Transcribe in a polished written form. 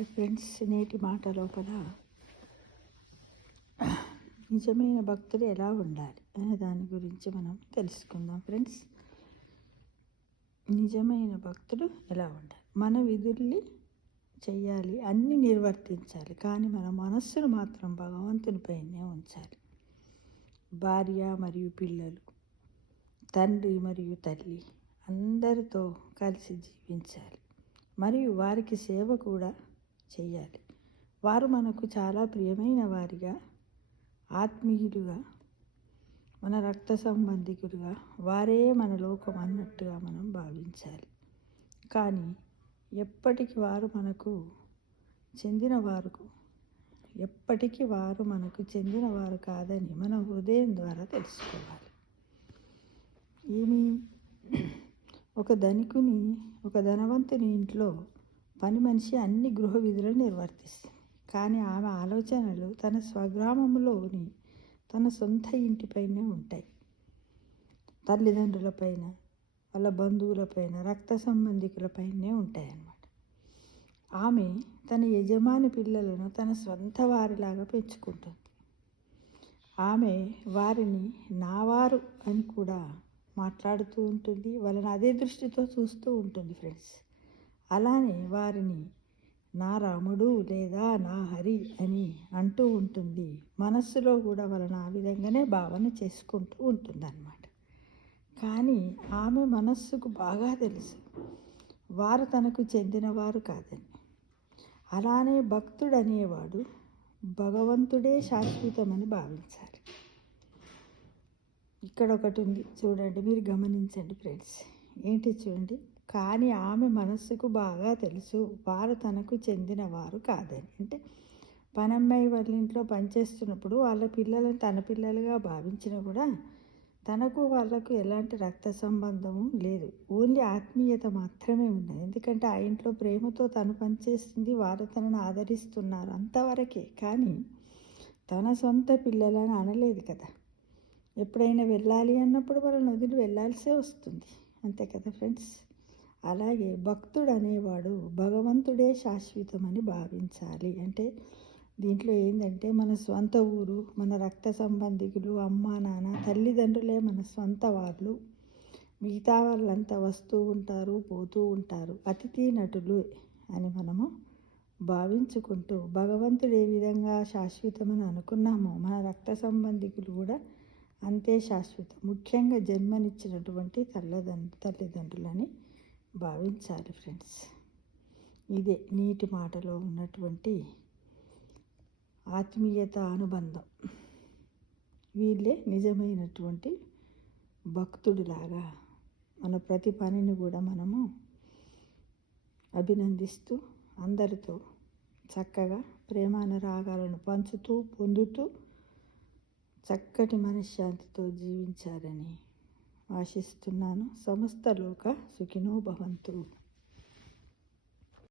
Hi friends, నేటి మాట లోపల నిజమైన భక్తులు ఎలా ఉండాలి అనే దాని గురించి మనం తెలుసుకుందాం. ఫ్రెండ్స్, నిజమైన భక్తుడు ఎలా ఉండాలి? మన విధుల్ని చెయ్యాలి, అన్నీ నిర్వర్తించాలి, కానీ మన మనస్సును మాత్రం భగవంతునిపైనే ఉంచాలి. భార్య మరియు పిల్లలు, తండ్రి మరియు తల్లి అందరితో కలిసి జీవించాలి మరియు వారికి సేవ కూడా చెయ్యాలి. వారు మనకు చాలా ప్రియమైన వారిగా, ఆత్మీయులుగా, మన రక్త సంబంధికులుగా, వారే మన లోకం అన్నట్టుగా మనం భావించాలి. కానీ ఎప్పటికీ వారు మనకు చెందినవారు కాదని మన హృదయం ద్వారా తెలుసుకోవాలి. ఒక ధనవంతుని ఇంట్లో పని మనిషి అన్ని గృహ విధులను నిర్వర్తిస్తుంది. కానీ ఆమె ఆలోచనలు తన స్వగ్రామంలోని తన సొంత ఇంటిపైనే ఉంటాయి. తల్లిదండ్రులపైన, వాళ్ళ బంధువులపైన, రక్త సంబంధికులపైనే ఉంటాయన్నమాట. ఆమె తన యజమాని పిల్లలను తన సొంత వారిలాగా పెంచుకుంటుంది. ఆమె వారిని నావారు అని కూడా మాట్లాడుతూ ఉంటుంది. వాళ్ళని అదే దృష్టితో చూస్తూ ఉంటుంది. ఫ్రెండ్స్, అలానే వారిని నా రాముడు లేదా నా హరి అని అంటూ ఉంటుంది. మనస్సులో కూడా వాళ్ళని ఆ విధంగానే భావన చేసుకుంటూ ఉంటుంది అన్నమాట. కానీ ఆమె మనస్సుకు బాగా తెలుసు వారు తనకు చెందినవారు కాదని. అలానే భక్తుడు అనేవాడు భగవంతుడే శాశ్వతమని భావించాలి. ఇక్కడ ఒకటి ఉంది చూడండి, మీరు గమనించండి ఫ్రెండ్స్. ఏంటి చూడండి, కానీ ఆమె మనస్సుకు బాగా తెలుసు వారు తనకు చెందినవారు కాదని. అంటే పనమ్మాయి వాళ్ళ ఇంట్లో పనిచేస్తున్నప్పుడు వాళ్ళ పిల్లలను తన పిల్లలుగా భావించినా కూడా తనకు వాళ్ళకు ఎలాంటి రక్త సంబంధము లేదు. ఓన్లీ ఆత్మీయత మాత్రమే ఉన్నది. ఎందుకంటే ఆ ఇంట్లో ప్రేమతో తను పనిచేస్తుంది, వారు తనను ఆదరిస్తున్నారు, అంతవరకే. కానీ తన సొంత పిల్లలని అనలేదు కదా. ఎప్పుడైనా వెళ్ళాలి అన్నప్పుడు వాళ్ళని వదిలి వెళ్ళాల్సే వస్తుంది, అంతే కదా ఫ్రెండ్స్. అలాగే భక్తుడు అనేవాడు భగవంతుడే శాశ్వతమని భావించాలి. అంటే దీంట్లో ఏంటంటే మన స్వంత ఊరు, మన రక్త సంబంధికులు, అమ్మ నాన్న, తల్లిదండ్రులే మన స్వంత వాళ్ళు. మిగతా వాళ్ళంతా వస్తూ ఉంటారు, పోతూ ఉంటారు, అతిథి నటులు అని మనము భావించుకుంటూ భగవంతుడు ఏ విధంగా శాశ్వతమని అనుకున్నామో మన రక్త సంబంధికులు కూడా అంతే శాశ్వతం. ముఖ్యంగా జన్మనిచ్చినటువంటి తల్లిదండ్రులని భావించాలి ఫ్రెండ్స్. ఇదే నీటి మాటలో ఉన్నటువంటి ఆత్మీయత, అనుబంధం. వీళ్ళే నిజమైనటువంటి భక్తుడిలాగా మన ప్రతి పనిని కూడా మనము అభినందిస్తూ అందరితో చక్కగా ప్రేమానురాగాలను పంచుతూ పొందుతూ చక్కటి మనశ్శాంతితో జీవించాలని ఆశిస్తున్నాను. సమస్త లోక సుఖినో భవంతు.